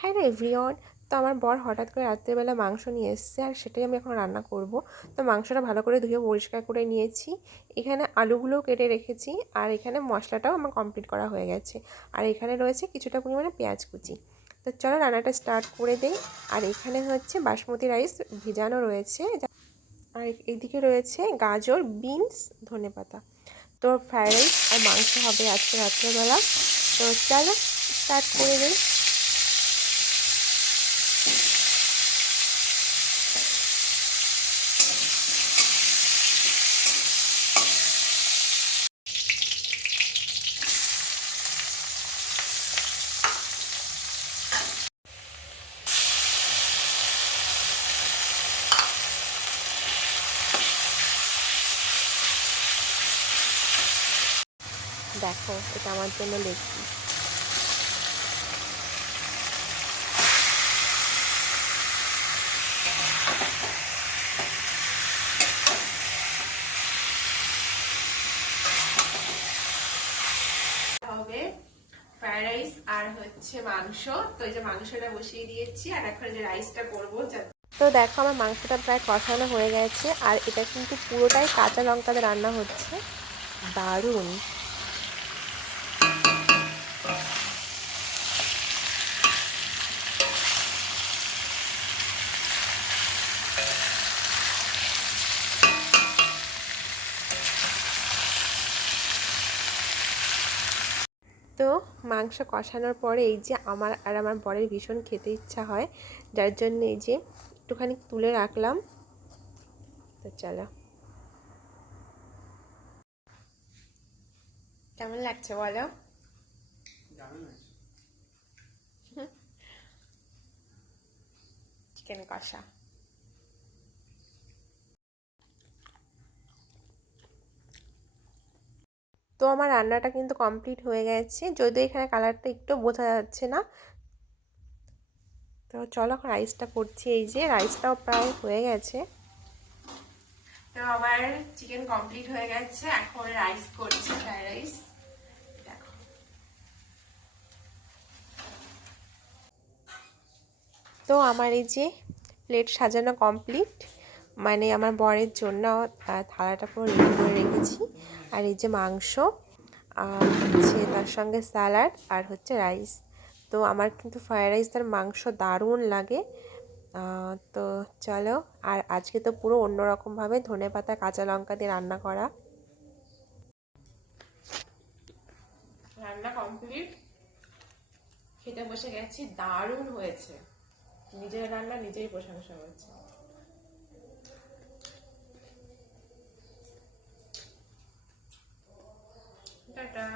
Hello everyone. তো আমার বর হঠাৎ করে রাত্রেবেলা মাংস নিয়ে এসেছে, আর সেটাই আমি এখন রান্না করব। তো মাংসটা ভালো করে ধুয়ে পরিষ্কার করে নিয়েছি। এখানে আলুগুলোও কেটে রেখেছি, আর এখানে মশলাটাও আমার কমপ্লিট করা হয়ে গেছে। আর এখানে রয়েছে কিছুটা পরিমাণে পেঁয়াজ কুচি। তো চলো রান্নাটা স্টার্ট করে দেই। আর এখানে হচ্ছে বাসমতি রাইস ভিজানো রয়েছে, আর এইদিকে রয়েছে গাজর, বিনস, ধনেপাতা। তো ফ্রায়েড রাইস আর মাংস হবে আজকে রাত্রেবেলা। তো চলো স্টার্ট করে দিই। দেখো এটা আমার জন্য লেগ পিস। হবে ফ্রাইড রাইস আর হচ্ছে মাংস। তো এই যে মাংসটা বসিয়ে দিয়েছি, আর এখন যে রাইসটা করবো। তো দেখো আমার মাংসটা প্রায় কষানো হয়ে গেছে, আর এটা কিন্তু পুরোটাই কাঁচা লঙ্কাতে রান্না হচ্ছে। দারুণ। তো মাংস কষানোর পরে এই যে আমার আর আমার বরের ভীষণ খেতে ইচ্ছা হয়, যার জন্য এই যে একটুখানি তুলে রাখলাম। তো চলো, কেমন লাগছে বলো? চিকেন কষা। তো আমার রান্নাটা কিন্তু কমপ্লিট হয়ে গেছে, যদিও এখানে কালারটা একটু বোঝা যাচ্ছে না। তো চলো এখন রাইসটা করছি। এই যে রাইসটাও প্রায় হয়ে গেছে। তো আমার চিকেন কমপ্লিট হয়ে গেছে, এখন রাইস করছি, ফ্রাইড রাইস। দেখো তো আমার এই যে প্লেট সাজানো কমপ্লিট, মানে আমার বরের জন্য থালাটা পুরো রেডি করে রেখেছি। আর এই যে মাংস, আর হচ্ছে তার সঙ্গে স্যালাড, আর হচ্ছে রাইস। তো আমার কিন্তু ফ্রায়েড রাইস আর মাংস দারুণ লাগে। তো চলো, আর আজকে তো পুরো অন্যরকমভাবে ধনেপাতা কাঁচা লঙ্কা দিয়ে রান্না করা। রান্না কমপ্লিট, খেতে বসে গেছি। দারুণ হয়েছে, নিজের রান্না নিজেই প্রশংসা করছে। টাটা।